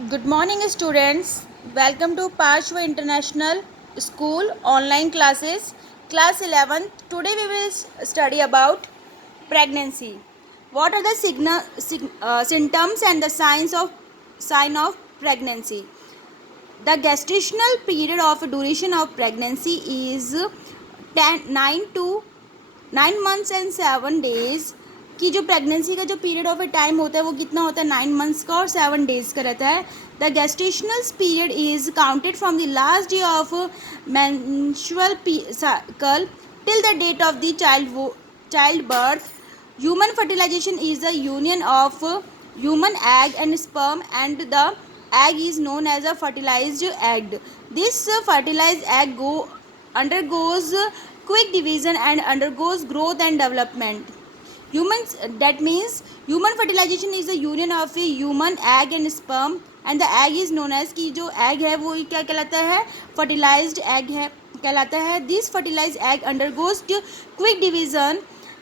Good morning, students. Welcome to Pashwa International School online classes, class 11th. Today we will study about pregnancy. What are the symptoms and the sign of pregnancy? The gestational period of duration of pregnancy is 9 months and 7 days. कि जो pregnancy का जो period of time होता है वो कितना होता है 9 मंथ्स का और 7 डेज का रहता है. The gestational period is counted from the last day of menstrual cycle till the date of the child birth. Human fertilization is the union of human egg and sperm, and the egg is known as a fertilized egg. This fertilized egg undergoes quick division and undergoes growth and development. Humans, that means human fertilization is the union of a human egg and sperm, and the egg is known as कि जो egg है वो क्या कहलाता है fertilized egg है कहलाता है. This fertilized egg undergoes quick division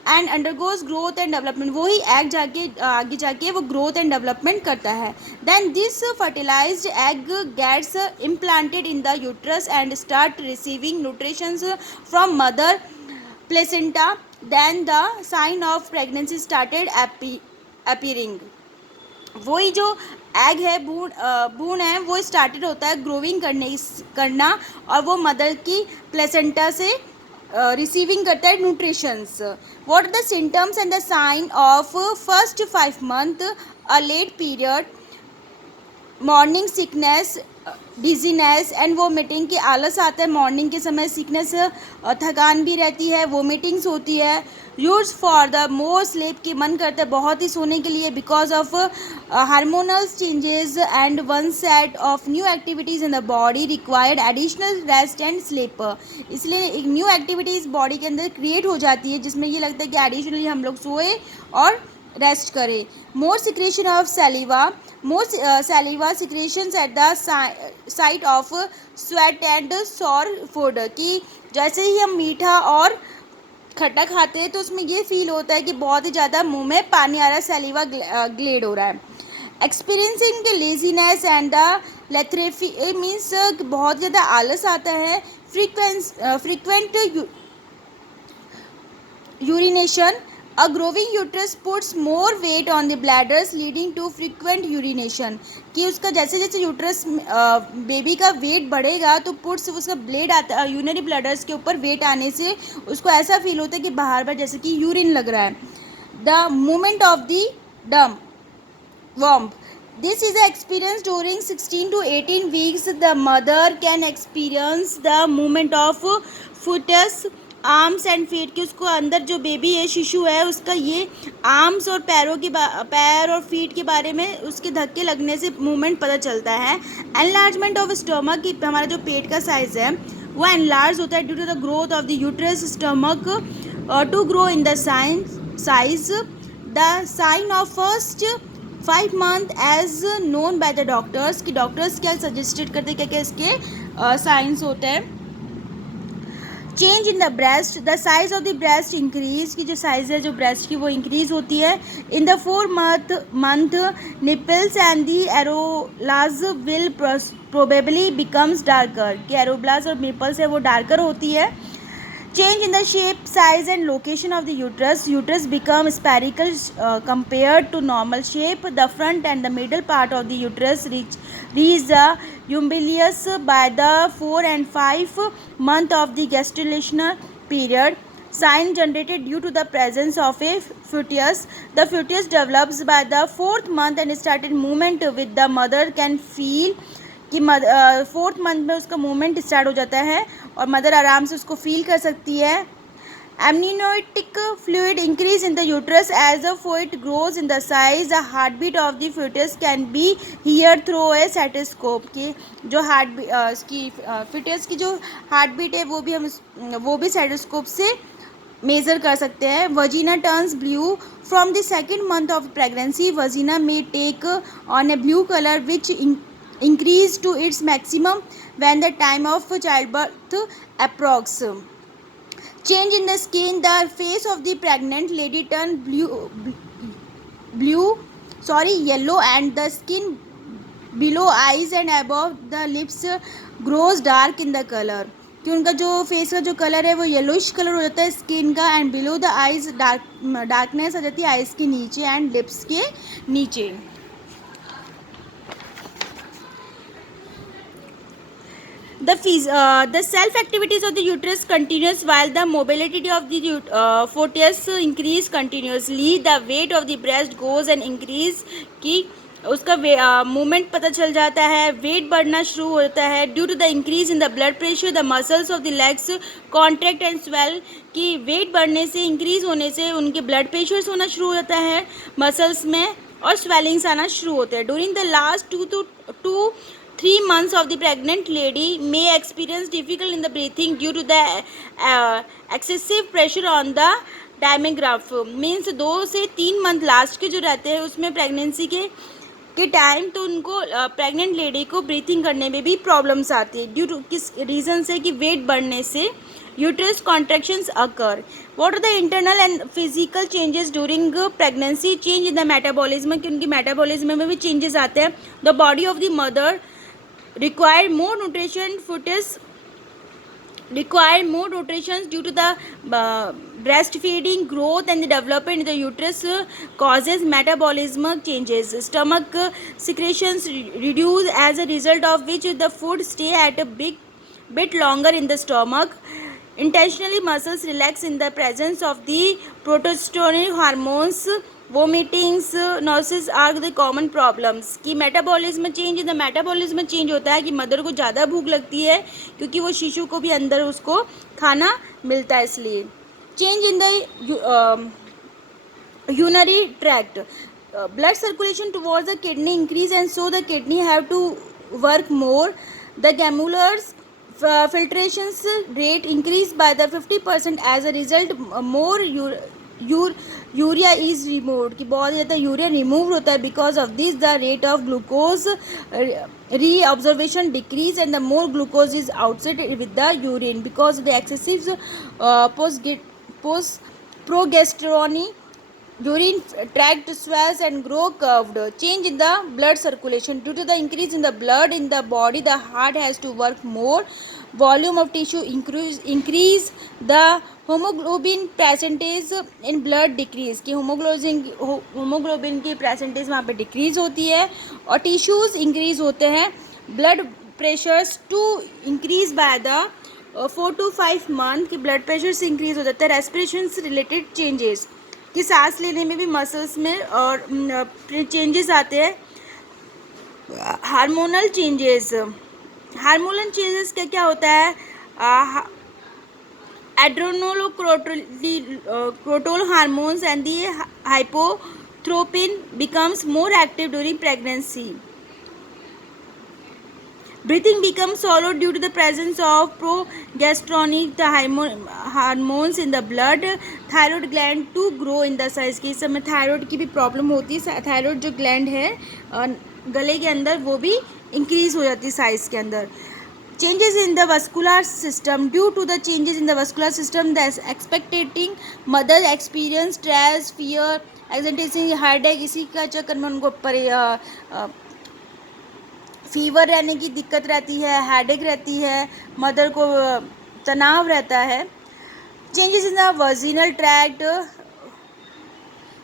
and undergoes growth and development. वही एग जाके आगे जाके वो ग्रोथ एंड डेवलपमेंट करता है. Then this fertilised egg gets implanted in the uterus and start receiving nutritions from mother placenta. Then the sign of pregnancy started appearing. वही जो egg है भ्रूण है वो स्टार्टेड होता है ग्रोविंग करना और वो मदर की प्लेसेंटा से रिसीविंग करता है nutritions. What are the symptoms and the sign of first 5 month? A late period, morning sickness, dizziness and vomiting. की आलस आता है मॉर्निंग के समय, सिकनेस थकान भी रहती है, वोमिटिंग्स होती है. Use for the more sleep की मन करता है बहुत ही सोने के लिए because of hormonal changes and one set of new activities in the body required additional rest and sleep. इसलिए एक न्यू एक्टिविटीज़ बॉडी के अंदर क्रिएट हो जाती है जिसमें ये लगता है कि एडिशनली हम लोग सोए और रेस्ट करें. More secretion of saliva, more saliva secretions at the site of sweat and sour food. कि जैसे ही हम मीठा और खट्टा खाते हैं तो उसमें ये फील होता है कि बहुत ही ज़्यादा मुंह में पानी आ रहा है, सैलिवा ग्लेड हो रहा है. Experiencing laziness and the lethargy means बहुत ज़्यादा आलस आता है. Frequent urination. A growing uterus puts more weight on the bladders leading to frequent urination. कि उसका जैसे जैसे यूट्रस बेबी का वेट बढ़ेगा तो पुट्स उसका ब्लेड आता है यूरिनरी ब्लैडर्स के ऊपर वेट आने से उसको ऐसा फील होता है कि बाहर बार जैसे कि यूरिन लग रहा है. द मूवमेंट ऑफ द डम womb. This is the experience during 16 to 18 weeks. The mother can experience the movement of fetus, arms and feet. कि उसको अंदर जो बेबी है शिशु है उसका ये आर्म्स और पैर और फीट के बारे में उसके धक्के लगने से मूवमेंट पता चलता है. Enlargement of stomach. कि हमारा जो पेट का साइज है वो एनलार्ज होता है due to the growth of the uterus stomach to grow in the size. The sign of first 5 month as known by the doctors. कि डॉक्टर्स क्या सजेस्टेड करते हैं क्या क्या इसके साइंस होते हैं. Change in the breast. The size of the breast increase. की जो साइज है जो ब्रेस्ट की वो इंक्रीज होती है. In the 4 month nipples and the areolas will probably becomes darker. कि एरोब्लास और निपल्स है वो डार्कर होती है. Change in the shape, size and location of the uterus. Uterus become spherical compared to normal shape. The front and the middle part of the uterus reach the umbilius by the 4 and 5 month of the gestational period. Sign generated due to the presence of a fetus. The fetus develops by the 4th month and started movement with the mother can feel. कि 4th month में उसका movement start हो जाता है और mother आराम से उसको फील कर सकती है. Amniotic fluid increase in the uterus as the foetus grows in the size. The heart beat of the fetus can be hear through a stethoscope. की जो की fetus की जो हार्ट बीट है वो भी स्टेथोस्कोप से मेज़र कर सकते हैं. Vagina turns blue from the 2nd month of pregnancy. Vagina में take on a blue colour which increase to its maximum when the time of childbirth approx. Change in the skin. The face of the pregnant lady turn yellow and the skin below eyes and above the lips grows dark in the colour, कि उनका जो face का जो colour है वो yellowish colour हो जाता है स्किन का, and below the eyes darkness आ जाती है आइज के नीचे एंड लिप्स के नीचे. The self activities of the uterus continues while the mobility of the fetus increase continuously. The weight of the breast goes and increase की उसका movement पता चल जाता है, वेट बढ़ना शुरू होता है. Due to the increase in the blood pressure the muscles of the legs contract and swell, कि वेट बढ़ने से इंक्रीज होने से उनके ब्लड प्रेशर्स होना शुरू हो जाता है मसल्स में और स्वेलिंग्स आना शुरू होते हैं. During the last 2 to 3 months of the pregnant lady may experience difficulty in the breathing due to the excessive pressure on the डायमेग्राफ. मीन्स 2 से 3 मंथ लास्ट के जो रहते हैं उसमें प्रेगनेंसी के टाइम तो उनको प्रेग्नेंट लेडी को ब्रीथिंग करने में भी प्रॉब्लम्स आती है. ड्यू टू किस रीज़न से, कि वेट बढ़ने से uterus contractions occur. What are the internal and physical changes during pregnancy? Change in the metabolism, कि उनकी मेटाबॉलिज्म में भी चेंजेस आते हैं. The body of the mother require more nutrition, fetus require more nutrition due to the breastfeeding, growth and the development in the uterus causes metabolism changes. Stomach secretions reduce as a result of which the food stay at a bit longer in the stomach. Intentionally muscles relax in the presence of the progesterone hormones. Vomitings nausea are the common problems. कि metabolism change in the metabolism change होता है कि mother को ज़्यादा भूख लगती है क्योंकि वो शिशु को भी अंदर उसको खाना मिलता है इसलिए. Change in the urinary tract, blood circulation towards the kidney increase and so the kidney have to work more. The glomerular filtrations rate increased by the 50%. as a result more urea is removed, कि बहुत ज़्यादा urea remove होता है. Because of this the rate of glucose reabsorption decrease and the more glucose is outside with the urine because of the excessive progesterone. Urine tract swells and grow curved. Change in the blood circulation due to the increase in the blood in the body. The heart has to work more. Volume of tissue increase. The hemoglobin percentage in blood decrease. कि hemoglobin की percentage वहाँ पे decrease होती है और tissues increase होते हैं. Blood pressures to increase by the 4 to 5 month कि blood pressures increase हो जाता है. Respirations related changes, कि सांस लेने में भी मसल्स में और चेंजेस आते हैं. हार्मोनल चेंजेस, हार्मोनल चेंजेस क्या क्या होता है? एड्रेनोक्रोटोल हार्मोन्स एंड दी हाइपोथ्रोपिन becomes more active during pregnancy. Breathing becomes shallow due to the presence of progesterone, the hormones in the blood. Thyroid gland to grow in the size. कि इस समय thyroid की भी problem होती है. Thyroid जो gland है गले के अंदर वो भी इंक्रीज हो जाती है साइज के अंदर. Changes in the vascular system. Due to the changes in the vascular system, the expecting mother experience stress, fear, anxiety, headache. इसी का चक्कर में उनको फीवर रहने की दिक्कत रहती है, हेडेक रहती है, मदर को तनाव रहता है. Changes in the original tract,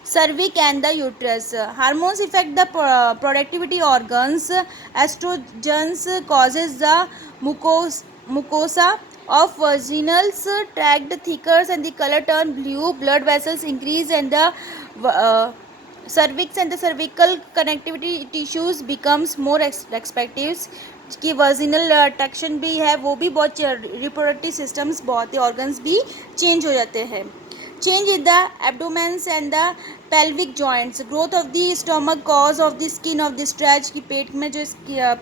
cervix and the uterus. Hormones affect the productivity organs. Estrogens causes the mucosa of vaginal tract thickens and the color turn blue. Blood vessels increase and the cervix and the cervical connectivity tissues becomes more respective. कि virginal traction भी है वो भी बहुत, reproductive systems बहुत, organs भी change हो जाते हैं. Change in the abdomens and the pelvic joints. Growth of the stomach cause of the skin of the stretch, की पेट में जो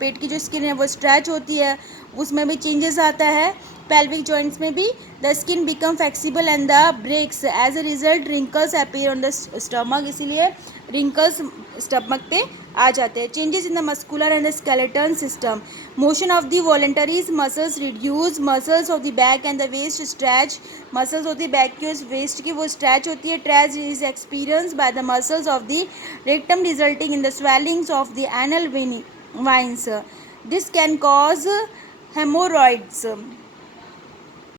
पेट की जो स्किन है वो स्ट्रेच होती है, उसमें भी चेंजेस आता है. पेल्विक जॉइंट्स में भी the skin become flexible and the breaks. As a result wrinkles appear on the stomach, इसीलिए रिंकल्स स्टमक पे आ जाते हैं. Changes in the muscular and the skeleton system. Motion of the voluntaries muscles reduce. Muscles of the back and the waist stretch. Muscles होती है back की और waste की वो स्ट्रेच होती है. Stretch is experience by the muscles of the rectum resulting in the swellings of the anal veins. veins. This can cause hemorrhoids.